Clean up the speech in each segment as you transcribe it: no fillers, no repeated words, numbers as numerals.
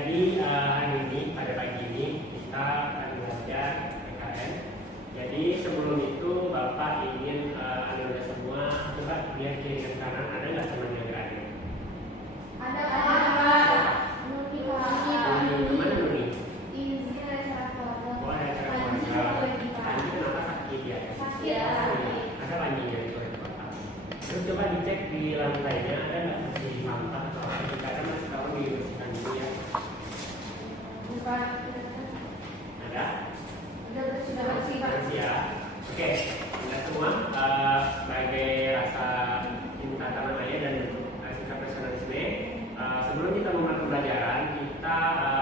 Jadi hari ini pada pagi ini kita akan belajar PKN. Jadi sebelum itu Bapak ingin Anda semua coba lihat kiri dan kanan, ada nggak teman yang nggak ada? Ada Pak. Nuni Pak. Mana Nuni? Izin ada acara keluarga. Oh, ada acara keluarga. Tadi kenapa sakit ya? Sakit. Ada panjinya di toilet Bapak. Terus coba dicek di lantainya ada nggak masih sampah atau apa? Jika ada masih tolong dibersihkan dulu ya. Bukan. Ada? Sudah bersih Pak. Bersih ya. Oke, Anda semua sebagai rasa cinta tanah air dan sikap nasionalisme, sebelum kita memulai pembelajaran, kita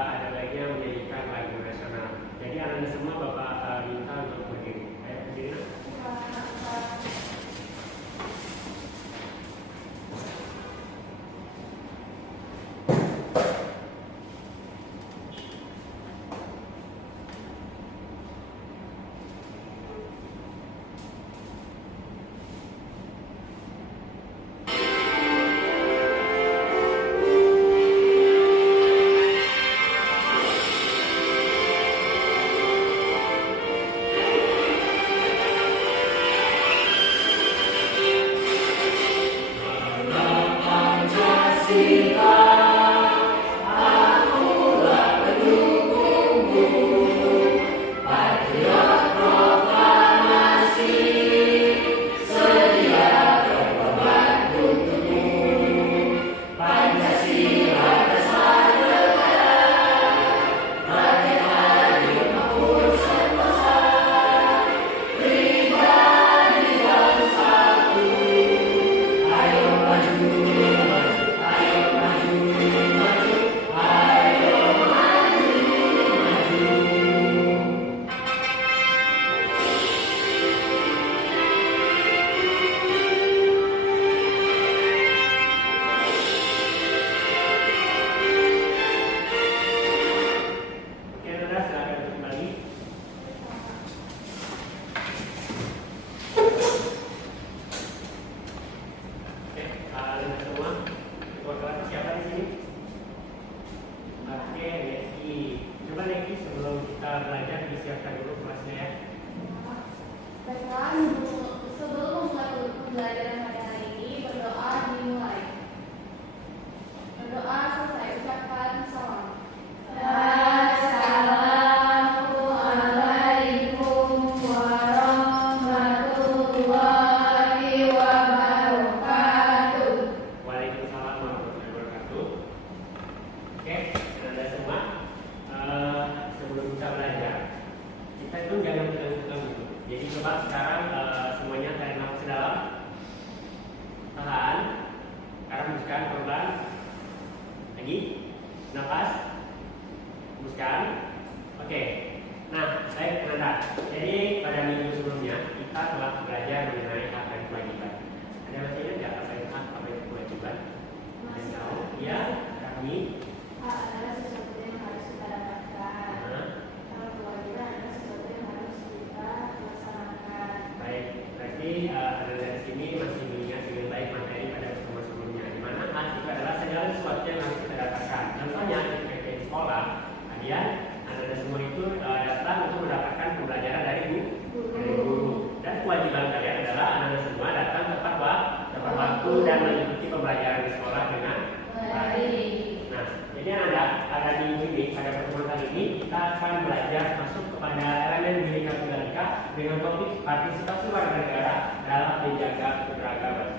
ada baiknya menyanyikan lagu nasional. Jadi Anda semua Bapak minta untuk berdiri. Ayo berdiri. Sebelum memulai pembelajaran pada hari ini, berdoa dimulai. Berdoa selesai, ucapkan salam. Assalamualaikum warahmatullahi wabarakatuh. Waalaikumsalam warahmatullahi wabarakatuh. Oke, Anda semua, sebelum kita belajar, kita itu jangan tegang-tegang gitu. Jadi coba sekarang semuanya tarik nafas dalam, tahan, sekarang hembuskan pelan, lagi, nafas, hembuskan. Oke, nah saya Nanda. Jadi pada minggu sebelumnya kita telah belajar mengenai hak dan kewajiban. Ada masih ingat nggak apa itu hak, apa itu kewajiban? Ada yang tahu? Ya, kami. Hak adalah sesuatu yang harus kita dapatkan. Kalau kewajiban adalah sesuatu yang harus kita laksanakan. Baik, berarti ada dari sini masih mengingat dengan baik materi pada pertemuan sebelumnya, di mana hak itu adalah segala sesuatu yang harus kita dapatkan. Contohnya ketika di sekolah, kalian anda semua itu datang untuk mendapatkan pembelajaran dari guru. Dan kewajiban kalian adalah anda semua datang tepat waktu dan mengikuti pembelajaran di sekolah dengan baik. Nah, jadi ada di ini pada pertemuan kali ini kita akan belajar masuk kepada elemen Bhinneka Tunggal Ika dengan topik partisipasi warga negara dalam menjaga keberagaman.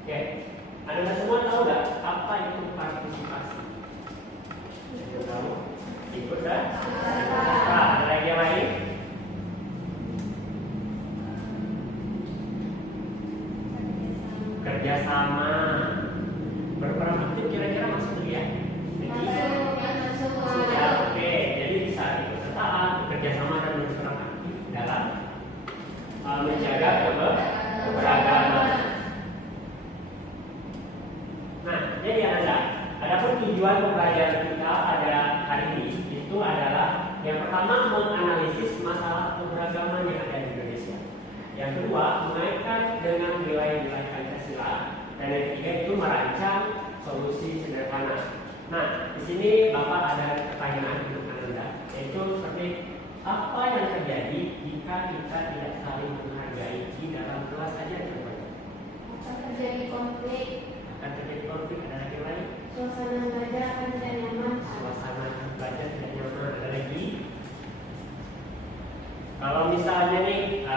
Oke, Anda semua tahu nggak apa itu partisipasi? Tidak tahu? Ikut kan? Ada lagi yang lain? Kerjasama, berperan aktif kira-kira masuk dulu ya? Ya, oke, jadi bisa ikut-sertaan, bekerjasama dan berperan aktif dalam menjaga keberagaman. Nah, jadi adapun tujuan pembelajaran kita pada hari ini itu adalah yang pertama menganalisis masalah keberagaman yang ada di Indonesia. Yang kedua, mengaitkan dengan nilai-nilai Pancasila. Dan yang ketiga itu merancang solusi sederhana. Nah, di sini Bapak ada pertanyaan untuk Anda, yaitu seperti apa yang terjadi jika kita tidak saling menghargai di dalam kelas saja contohnya? Akan terjadi konflik. Akan terjadi konflik, ada lagi lain? Suasana belajar akan tidak nyaman. Suasana belajar tidak nyaman, ada lagi? Kalau misalnya nih,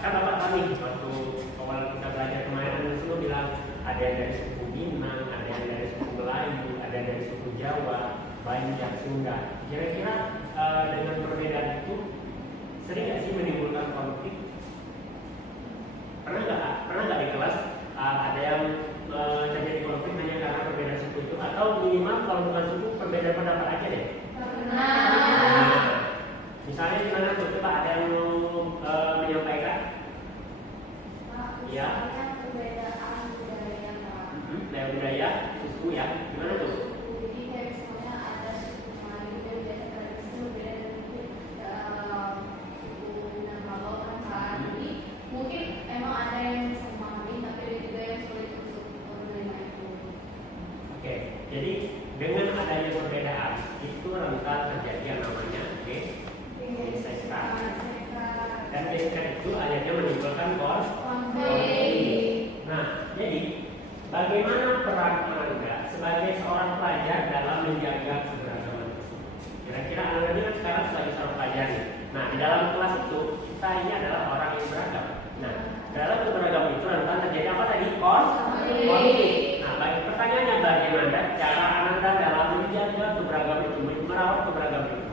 kan Bapak tahu nih waktu awal kita belajar kemarin Anda semua bilang ada yang dari suku Minang, ada yang dari suku Melayu, ada yang dari suku Jawa, Banjar, Sunda. Kira-kira dengan perbedaan itu sering nggak sih menimbulkan konflik? Pernah nggak di kelas ada yang terjadi konflik hanya karena perbedaan suku itu, atau minimal kalau bukan suku perbedaan pendapat aja deh? Pernah. Misalnya di mana tuh Pak ada yang mau menyampaikan? Ya. Perbedaan budaya, Pak. Budaya, suku ya, gimana tuh? Jadi kayak misalnya ada suku Melayu dan biasa tradisinya berbeda dengan suku Minangkabau kan. Jadi mungkin emang ada yang bisa memahami, tapi ada juga yang sulit untuk menerima itu. Oke, jadi dengan adanya perbedaan itu rentan terjadi yang namanya gesekan. Dan gesekan itu akhirnya menimbulkan konflik. Nah, jadi bagaimana peran Anda sebagai seorang pelajar dalam menjaga keberagaman tersebut? Kira-kira Anda ini kan sekarang sebagai seorang pelajar nih. Nah, di dalam kelas itu kita ini adalah orang yang beragam. Nah, dalam keberagaman itu rentan terjadi apa tadi? Konflik. Nah, pertanyaannya bagaimana cara Anda dalam menjaga keberagaman itu, merawat keberagaman itu?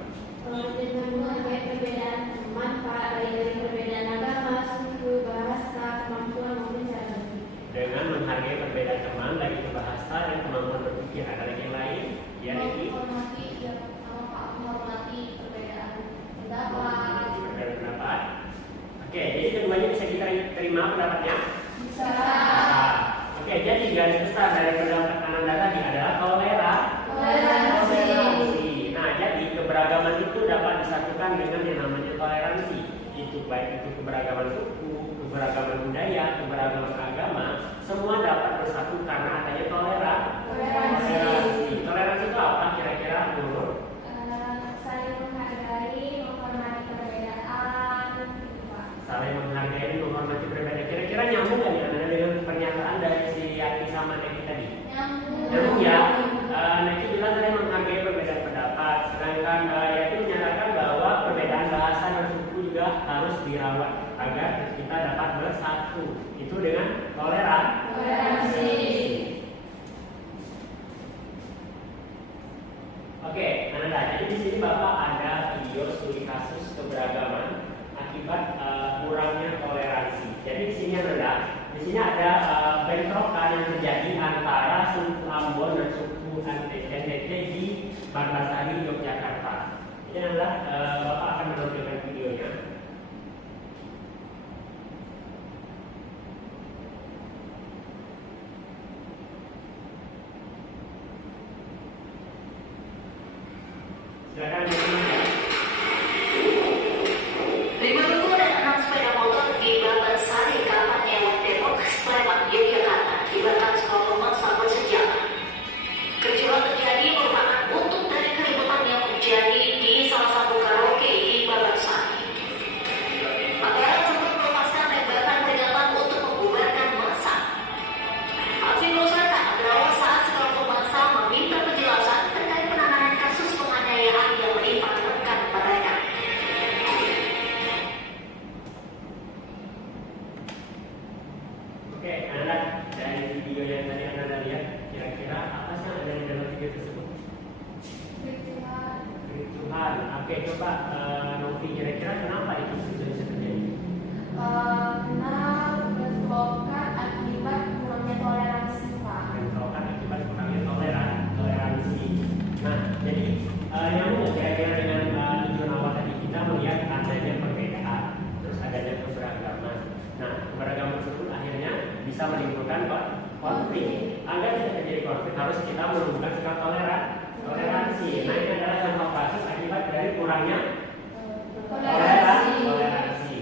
Dengan menghargai perbedaan teman, Pak, dari perbedaan agama, suku, bahasa, kemampuan maupun cara berpikir. Dengan menghargai perbedaan teman dari bahasa dan kemampuan berpikir. Ada lagi yang lain? Ya, Niki. Menghormati, ya, sama Pak, menghormati perbedaan pendapat. Perbedaan pendapat. Oke, jadi keduanya bisa kita terima pendapatnya? Bisa. Oke, jadi garis besar dari pendapat Ananda tadi adalah toleransi. Nah, jadi keberagaman itu dapat disatukan dengan yang namanya toleransi. Itu baik itu keberagaman suku, keberagaman budaya, keberagaman agama, semua dapat bersatu karena adanya toleransi. Toleransi itu apa kira-kira menurut? Saling menghargai, menghormati perbedaan, Pak. Saling menghargai, menghormati perbedaan. Kira-kira nyambung nggak nih Anda dengan pernyataan dari si Yati sama Neki tadi? Nyambung ya. Neki bilang tadi menghargai perbedaan pendapat, sedangkan Yati menyatakan bahwa perbedaan bahasa dan suku juga harus dirawat agar kita dapat bersatu. Itu dengan toleransi. Oke, Anda. Jadi di sini Bapak ada video studi kasus keberagaman akibat kurangnya toleransi. Jadi di sini ada bentrokan yang terjadi antara suku Ambon dan suku NTT di Bantarsari, Yogyakarta. Ini adalah Bapak akan menampilkan videonya. Silakan didengar. 5 buku dan 6 sepeda motor di Bantarsari, Kapanewon, Depok, Sleman, Yogyakarta akibatkan sekelompok massa bersenjata. Kericuhan terjadi merupakan buntut dari keributan yang terjadi di salah satu karaoke di Bantarsari. Aparat sempat melepaskan tembakan peringatan untuk membubarkan massa. Aksi merusakan berawal saat sekelompok massa meminta penjelasan terkait penanganan kasus penganiayaan yang menimpa rekan mereka. Oke, Anda dari video yang tadi Anda lihat, kira-kira apa sih yang ada di dalam video tersebut? Kericuhan. Oke, coba Novi, kira-kira kenapa itu bisa terjadi? Karena bentrokan akibat kurangnya toleransi, Pak. Bentrokan akibat kurangnya toleransi. Nah, jadi nyambung kira-kira dengan tujuan awal tadi kita melihat adanya perbedaan, terus adanya keberagaman. Nah, keberagaman tersebut akhirnya bisa menimbulkan konflik. Agar tidak terjadi konflik harus kita menunjukkan sikap toleransi. Nah, ini adalah contoh kasus akibat dari kurangnya toleransi.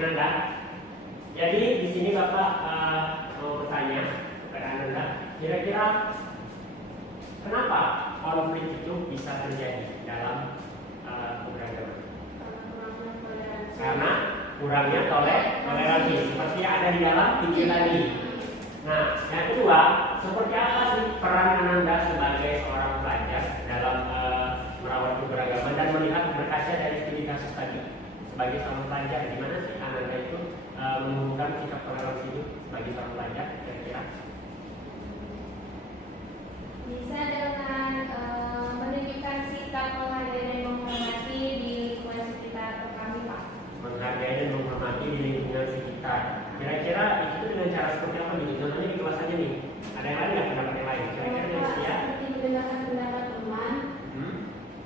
Ananda. Jadi di sini Bapak mau bertanya kepada Ananda, kira-kira kenapa konflik itu bisa terjadi dalam keberagaman? Karena kurangnya toleransi seperti yang ada di dalam video tadi. Nah, yang kedua, seperti apa sih peran Ananda sebagai seorang pelajar dalam merawat keberagaman dan melihat berkaca dari studi kasus tadi? Sebagai seorang pelajar, di mana sih Ananda itu menumbuhkan sikap toleransi itu sebagai seorang pelajar kira-kira? Bisa dengan menunjukkan sikap menghargai dan menghormati di lingkungan sekitar kami, Pak. Menghargai dan menghormati di lingkungan sekitar. Kira-kira itu dengan cara seperti apa nih? Contohnya di kelas aja nih. Ada yang lain nggak pendapat yang lain? Kira-kira dari saya? Seperti mendengarkan pendapat teman,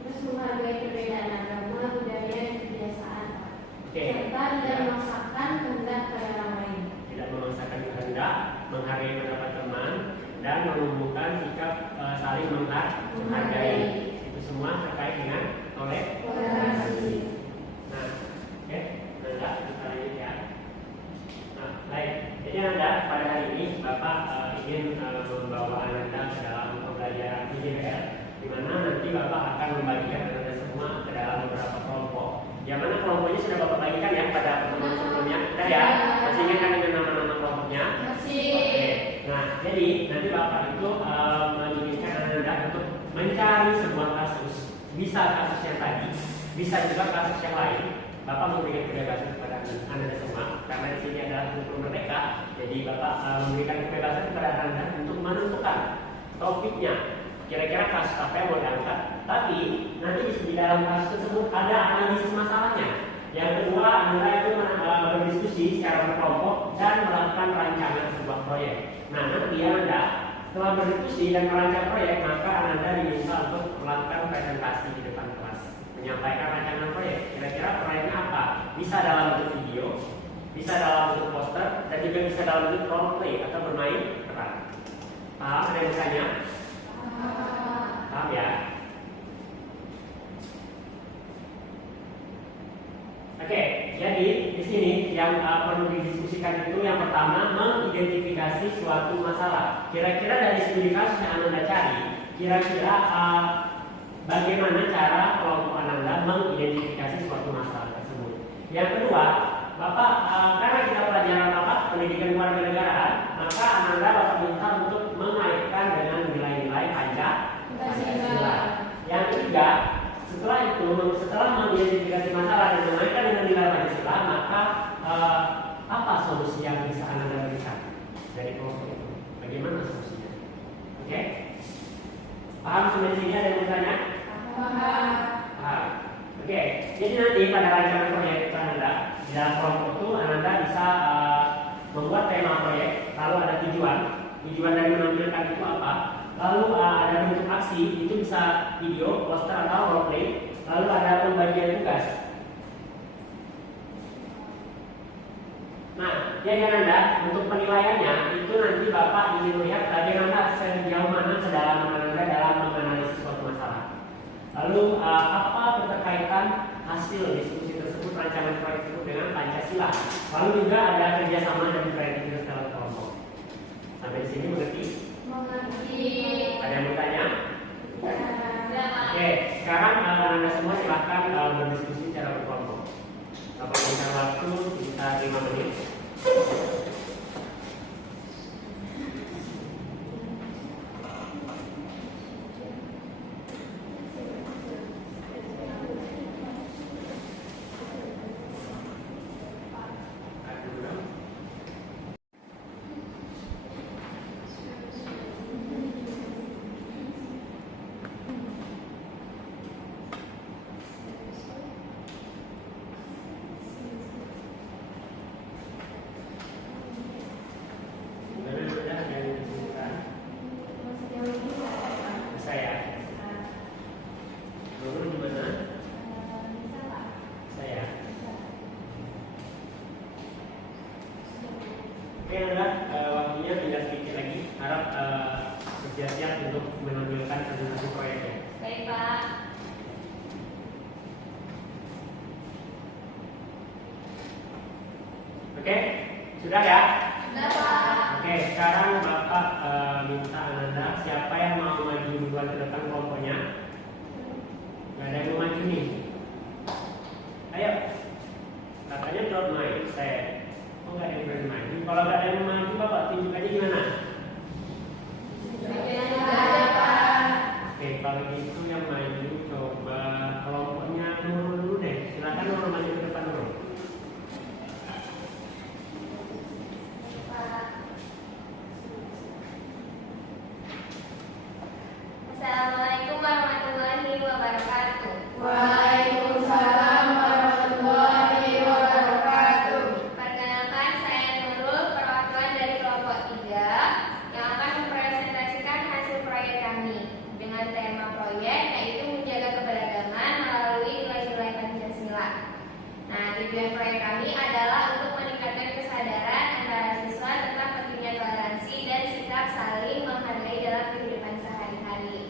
terus menghargai perbedaan agama, budaya, dan kebiasaan, Pak. Oke. Serta tidak memaksakan kehendak pada orang lain. Tidak memaksakan kehendak, menghargai pendapat teman, dan menumbuhkan sikap saling menghargai. Itu semua terkait dengan toleransi. Nah, oke, Nanda, kita lanjut ya. Nah, baik. Jadi Nanda, pada hari ini Bapak ingin membawa Nanda ke dalam pembelajaran PJBL, di mana nanti Bapak akan membagikan Nanda semua ke dalam beberapa kelompok. Yang mana kelompoknya sudah Bapak bagikan ya pada pertemuan sebelumnya. Sudah ya? Masih ingat kan dengan nama-nama kelompoknya? Masih. Oke. Nah, jadi nanti Bapak itu menginginkan Anda untuk mencari sebuah kasus, bisa kasus yang tadi, bisa juga kasus yang lain. Bapak memberikan kebebasan kepada Anda semua, karena di sini adalah hukum merdeka. Jadi Bapak memberikan kebebasan kepada Anda untuk menentukan topiknya. Kira-kira kasus apa yang mau diangkat? Tapi nanti di dalam kasus tersebut ada analisis masalahnya. Yang kedua, Anda itu berdiskusi secara berkelompok dan melakukan rancangan sebuah proyek. Nah, nanti Anda setelah berdiskusi dan merancang proyek, maka Anda diminta untuk melakukan presentasi di depan kelas, menyampaikan rancangan proyek. Kira-kira proyeknya apa? Bisa dalam bentuk video, bisa dalam bentuk poster, dan juga bisa dalam bentuk role play atau bermain peran. Paham? Ada yang bertanya? Paham ya? Oke, jadi di sini yang perlu didiskusikan itu yang pertama mengidentifikasi suatu masalah. Kira-kira dari studi kasus yang Anda cari, kira-kira bagaimana cara kelompok Anda mengidentifikasi suatu masalah tersebut. Yang kedua, Bapak karena kita pelajaran pendidikan kewarganegaraan, maka Anda Bapak minta untuk mengaitkan dengan nilai-nilai Pancasila. Yang ketiga, setelah mengidentifikasi masalah dan mengaitkan dengan nilai Pancasila, maka apa solusi yang bisa Anda berikan dari kelompok itu? Bagaimana solusinya? Oke? Paham sampai sini? Ada yang bertanya? Paham. Oke, jadi nanti pada rancangan proyek Anda di dalam kelompok itu Anda bisa membuat tema proyek, lalu ada tujuan dari menampilkan itu apa, lalu ada bentuk aksi, itu bisa video, poster atau role play, lalu ada pembagian tugas. Nah, jadi Anda untuk penilaiannya itu nanti Bapak ingin melihat bagaimana sejauh mana kedalaman Anda dalam menganalisis suatu masalah. Lalu apa keterkaitan hasil diskusi tersebut, rancangan proyek tersebut dengan Pancasila. Lalu juga ada kerjasama dan kreativitas dalam kelompok. Sampai di sini mengerti? Mengerti. Ada yang bertanya? Ya. Oke, sekarang Anda semua silahkan berdiskusi secara berkelompok. Bapak berikan waktu sekitar 5 menit. Oke, waktunya tinggal sedikit lagi. Harap bersiap-siap untuk menampilkan presentasi proyeknya. Baik, Pak. Oke, sudah ya? Sudah, Pak. Oke, sekarang Bapak minta Ananda siapa yang mau maju duluan ke depan kelompoknya? Gak ada yang mau maju nih. Ayo. Katanya don't mind, saya. Oh, gak ada yang berani maju. Kalau gak ada yang mau maju, Bapak tunjuk aja gimana? Oke, kalau gitu yang maju coba kelompoknya Nurul dulu deh. Silakan Nurul maju ke depan dulu. Assalamualaikum warahmatullahi wabarakatuh. Waalaikumsalam warahmatullahi wabarakatuh. Perkenalkan, saya Nurul, perwakilan dari kelompok 3 yang akan mempresentasikan hasil proyek kami dengan tema proyek yaitu menjaga keberagaman melalui nilai-nilai Pancasila. Nah, tujuan proyek kami adalah untuk meningkatkan kesadaran antara siswa tentang pentingnya toleransi dan sikap saling menghargai dalam kehidupan sehari-hari.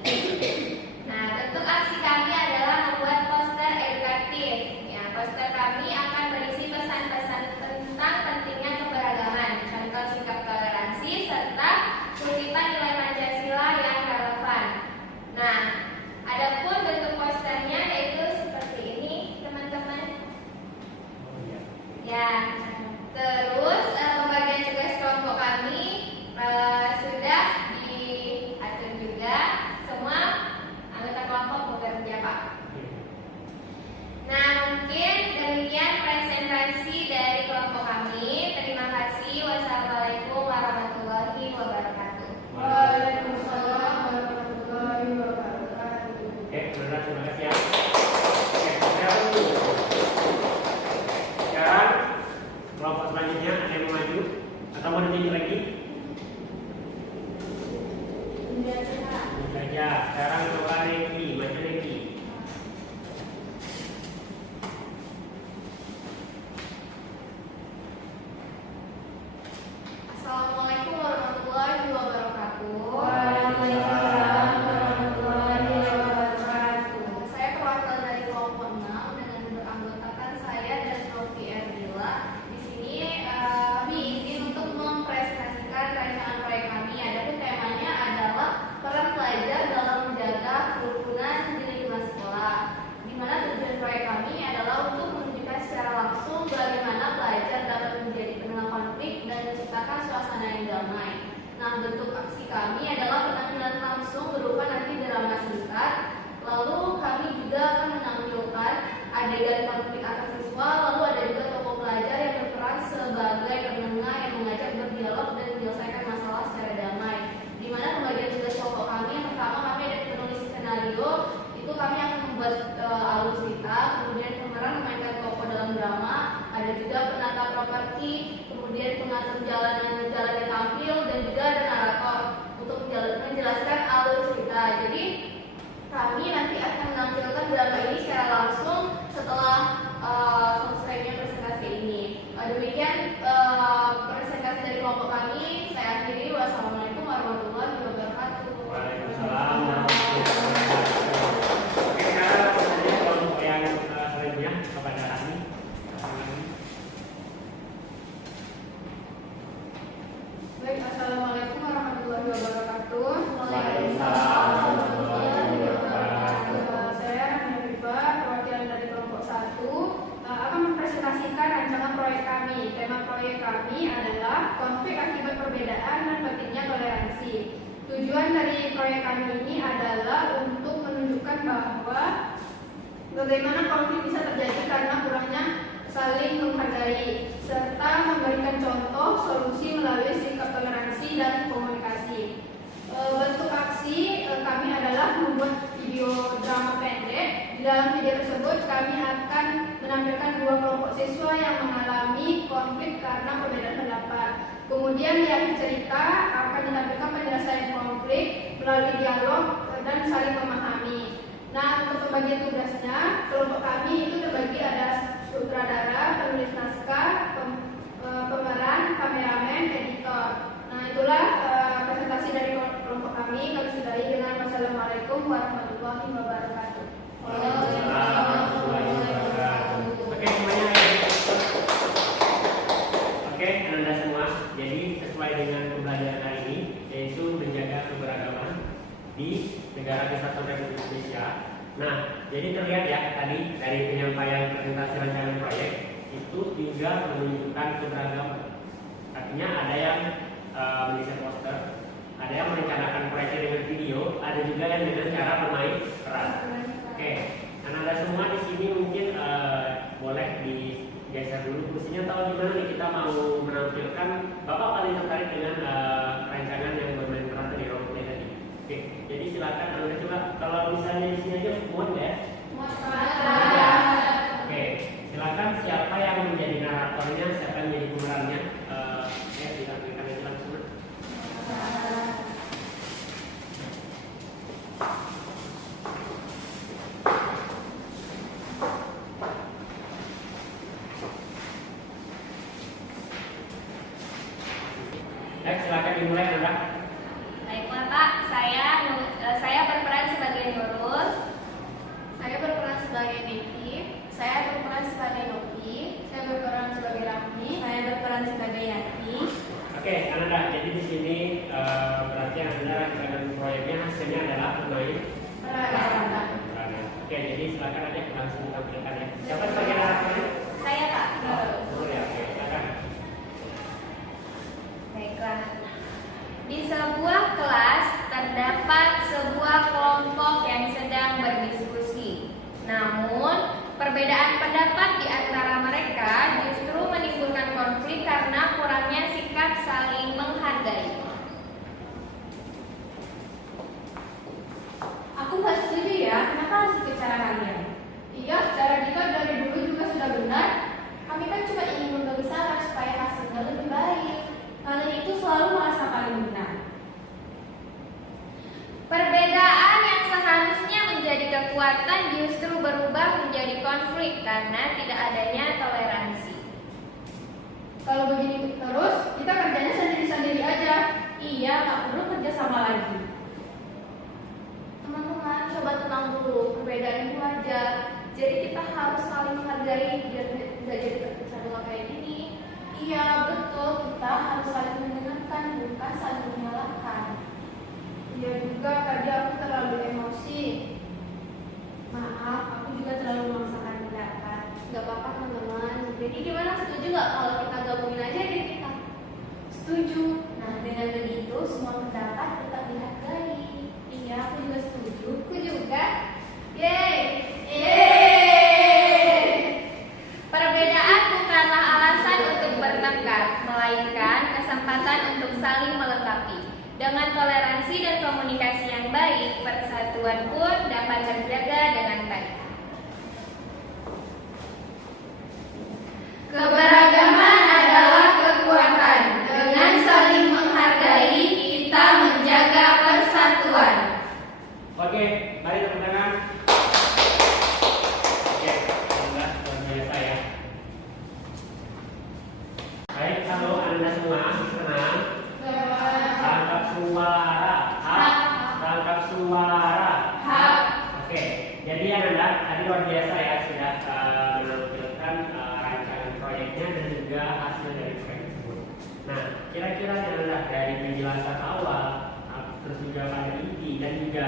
Nah, bentuk aksi kami adalah membuat poster edukatif. Ya, poster kami akan berisi pesan-pesan tentang pentingnya keberagaman, contoh sikap toleransi, serta kutipan nilai Pancasila yang relevan. Nah, adapun bentuk posternya yaitu seperti ini, teman-teman. Oh iya. Ya, terus pembagian tugas kelompok kami sudah diatur juga. Semua anggota kelompok bekerja, Pak. Nah, mungkin demikian presentasi dari kelompok kami. Terima kasih. Wassalamualaikum warahmatullahi wabarakatuh. Waalaikumsalam warahmatullahi wabarakatuh. Oke, benar, terima kasih ya. Oke, sekarang dulu. Sekarang kelompok selanjutnya ada yang mau maju atau mau ditunjuk lagi? Ini aja, Pak. Bisa aja. Sekarang coba Reki, maju Reki. Assalamualaikum warahmatullahi wabarakatuh. Waalaikumsalam warahmatullahi wabarakatuh. Saya perwakilan dari kelompok 6 dengan beranggotakan saya dan Profi Erdila. Di sini kami ingin untuk mempresentasikan rancangan proyek kami. Adapun temanya adalah peran pelajar dalam menjaga kerukunan di lingkungan sekolah. Di mana tujuan proyek kami adalah untuk menunjukkan secara langsung bagaimana pelajar dapat menjadi penengah konflik dan menciptakan suasana yang damai. Nah, bentuk aksi kami adalah penampilan langsung berupa nanti drama singkat. Lalu kami juga akan menampilkan adegan konflik antar siswa. Lalu ada juga tokoh pelajar yang berperan sebagai penengah yang mengajak berdialog dan menyelesaikan masalah secara damai. Di mana pembagian tugas pokok kami yang pertama kami ada penulis skenario. Itu kami akan membuat alur cerita, kemudian pemeran memainkan tokoh dalam drama, ada juga penata properti, kemudian pengatur jalannya tampil, dan juga ada narator untuk menjelaskan alur cerita. Jadi kami nanti akan menampilkan drama ini secara langsung setelah selesainya presentasi ini. Demikian presentasi dari kelompok kami. Saya akhiri. Wassalamualaikum warahmatullahi wabarakatuh. Waalaikumsalam warahmatullahi wabarakatuh. Oke, sekarang saja kelompok yang selanjutnya kepada kami. Baik, assalamualaikum warahmatullahi wabarakatuh. Waalaikumsalam warahmatullahi wabarakatuh. Saya Rania Rifa, perwakilan dari kelompok 1, akan mempresentasikan rancangan proyek kami. Tema proyek kami adalah konflik akibat perbedaan dan pentingnya toleransi. Tujuan dari proyek kami ini adalah untuk menunjukkan bahwa bagaimana konflik bisa terjadi karena kurangnya saling menghargai, serta memberikan contoh solusi melalui sikap toleransi dan komunikasi. Bentuk aksi kami adalah membuat video drama pendek. Di dalam video tersebut kami akan menampilkan 2 kelompok siswa yang mengalami konflik karena perbedaan pendapat. Kemudian di akhir cerita akan ditampilkan penyelesaian konflik melalui dialog dan saling memahami. Nah, untuk pembagian tugasnya, kelompok kami itu terbagi ada sutradara, penulis naskah, pemeran, kameramen, editor. Nah, itulah presentasi dari kelompok kami. Kami sudahi dengan wassalamualaikum warahmatullahi wabarakatuh. Waalaikumsalam warahmatullahi wabarakatuh. Oke, semuanya. Negara Kesatuan Republik Indonesia. Nah, jadi terlihat ya tadi dari penyampaian presentasi rancangan proyek itu juga menunjukkan keberagaman. Artinya ada yang mendesain poster, ada yang merencanakan proyeknya dengan video, ada juga yang dengan cara bermain peran. Oke, dan ada semua di sini mungkin boleh digeser dulu kursinya, tahu di mana nih kita mau menampilkan. Bapak paling tertarik dengan rancangan yang bermain peran tadi, role play tadi. Oke, jadi silakan Anda coba, kalau misalnya di sini aja muat ya. Oke, silakan siapa yang menjadi naratornya, siapa yang menjadi pemerannya. Ya, ditampilkan aja langsung. Silakan dimulai Anda. Baiklah Pak, saya berperan sebagai Nurul. Saya berperan sebagai Niki. Saya berperan sebagai Nopi. Saya berperan sebagai Rahmi. Saya berperan sebagai Yati. Oke, Anda, jadi di sini berarti Anda dengan proyeknya hasilnya adalah bermain Peran. peranan. Oke, jadi silakan aja langsung ditampilkan ya. Siapa sebagai naratornya? Saya Pak. Nurul ya, oke, silakan. Baiklah. Di sebuah kelas terdapat sebuah kelompok yang sedang berdiskusi. Namun, perbedaan pendapat di antara mereka justru menimbulkan konflik karena kurangnya sikap saling menghargai. Aku nggak setuju ya. Kenapa harus ikut cara kalian? Iya, cara kita dari dulu juga sudah benar. Kami kan cuma ingin membagi saran supaya hasilnya lebih baik. Kalian itu selalu merasa paling benar. Perbedaan yang seharusnya menjadi kekuatan justru berubah menjadi konflik karena tidak adanya toleransi. Kalau begini terus, kita kerjanya sendiri-sendiri aja. Iya, tak perlu kerja sama lagi. Teman-teman, coba tenang dulu. Perbedaan itu wajar. Jadi kita harus saling menghargai biar nggak jadi terpecah belah kayak gini. Iya, betul. Kita harus saling mendengarkan, bukan saling menyalahkan. Iya juga, tadi aku terlalu emosi. Maaf, aku juga terlalu memaksakan pendapat. Gak apa-apa teman-teman. Jadi gimana, setuju nggak kalau kita gabungin aja diri kita? Setuju. Nah, dengan begitu semua pendapat tetap dihargai. Iya, aku juga setuju. Aku juga. Yeay! Perbedaan bukanlah alasan untuk bertengkar, melainkan kesempatan untuk saling melengkapi. Dengan toleransi dan komunikasi yang baik, persatuan pun dapat terjaga dengan baik. Keberagaman adalah kekuatan. Dengan saling menghargai, kita menjaga persatuan. Oke, mari tepuk tangan. Oke, alhamdulillah luar biasa ya. Baik, halo Anda semua, tenang. Tangkap suara. Tangkap suara. Oke, jadi Anda tadi luar biasa ya sudah menampilkan rancangan proyeknya dan juga hasil dari proyek tersebut. Nah, kira-kira Anda dari penjelasan awal, terus juga pada inti dan juga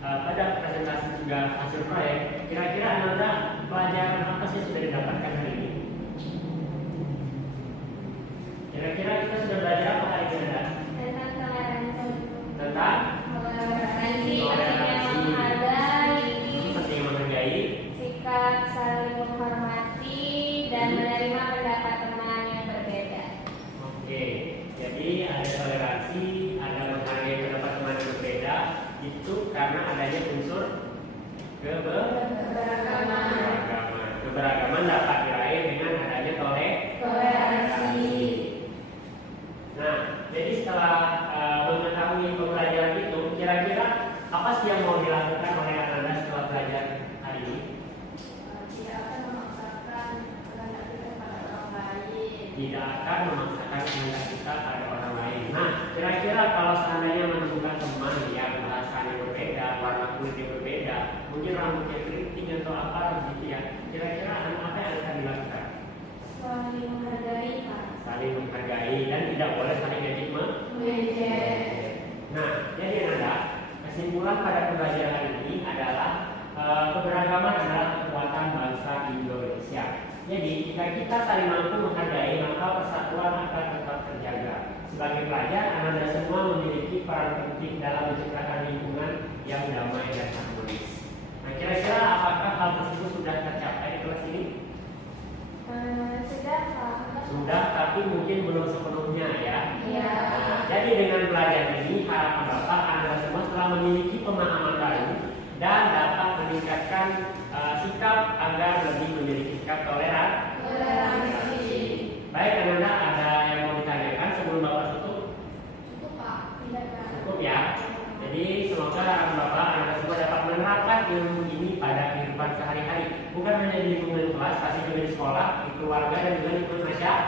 pada presentasi juga hasil proyek, kira-kira Anda pelajaran apa sih sudah didapatkan hari ini? Kira-kira kita sudah belajar apa hari ini Anda? Tentang toleransi. Tentang Toleransi pentingnya menghargai, penting menghargai. sikap saling menghormati, dan menerima pendapat teman yang berbeda. Oke, jadi ada toleransi, ada menghargai pendapat teman yang berbeda, itu karena adanya unsur keberagaman. Keberagaman dapat diraih dengan adanya toleransi. Nah, jadi setelah mengetahui pembelajaran itu, kira-kira apa sih yang mau dilakukan oleh Anda setelah belajar hari ini? Tidak akan memaksakan kehendak kita pada orang lain. Tidak akan memaksakan kehendak kita pada orang lain. Nah, kira-kira kalau seandainya menemukan teman yang bahasanya berbeda, warna kulitnya berbeda, mungkin rambutnya keriting atau apa gitu ya, kira-kira apa yang akan dilakukan? Saling menghargai, Pak. Saling menghargai dan tidak boleh saling ngejek. Nah, jadi Anda kesimpulan pada pembelajaran ini adalah keberagaman adalah kekuatan bangsa Indonesia. Jadi jika kita saling mampu menghargai, maka persatuan akan tetap terjaga. Sebagai pelajar, Anda semua memiliki peran penting dalam menciptakan lingkungan yang damai dan harmonis. Nah, kira-kira apakah hal tersebut sudah tercapai di kelas ini? Sudah, Pak. Sudah, tapi mungkin belum sepenuhnya ya. Iya. Nah, jadi dengan belajar ini, harapan Bapak Anda semua telah memiliki pemahaman baru dan dapat meningkatkan sikap agar lebih memiliki sikap Toleransi. Baik, Anda ada yang mau ditanyakan sebelum Bapak tutup? Cukup, Pak. Tidak, Pak. Cukup ya. Jadi semoga harapan Bapak Anda semua dapat menerapkan ilmu ini pada kehidupan sehari-hari, bukan hanya di lingkungan kelas, tapi juga di sekolah, di keluarga, dan juga di lingkungan masyarakat.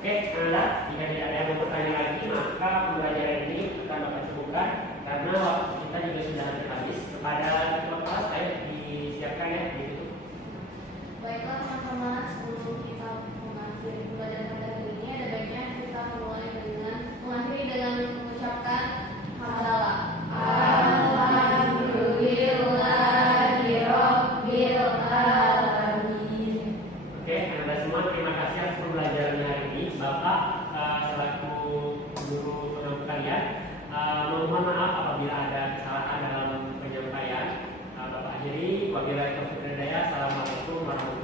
Oke, Anda, jika tidak ada yang mau bertanya lagi, maka pembelajaran ini akan Bapak cukupkan karena waktu kita juga sudah habis. Kepada ketua kelas, saya disiapkan ya, ditutup. Baiklah teman-teman, sebelum kita mengakhiri pembelajaran hari ini, ada baiknya kita mengakhiri dengan mengucapkan hamdalah. Alhamdulillahirabbil alamin. Oke, Anda semua terima kasih atas pembelajaran hari ini. Bapak selaku guru penuntut kalian, mohon maaf apabila ada kesalahan dalam penyampaian. Bapak akhiri, wabillahi taufiq wal hidayah. Assalamualaikum warahmatullahi wabarakatuh.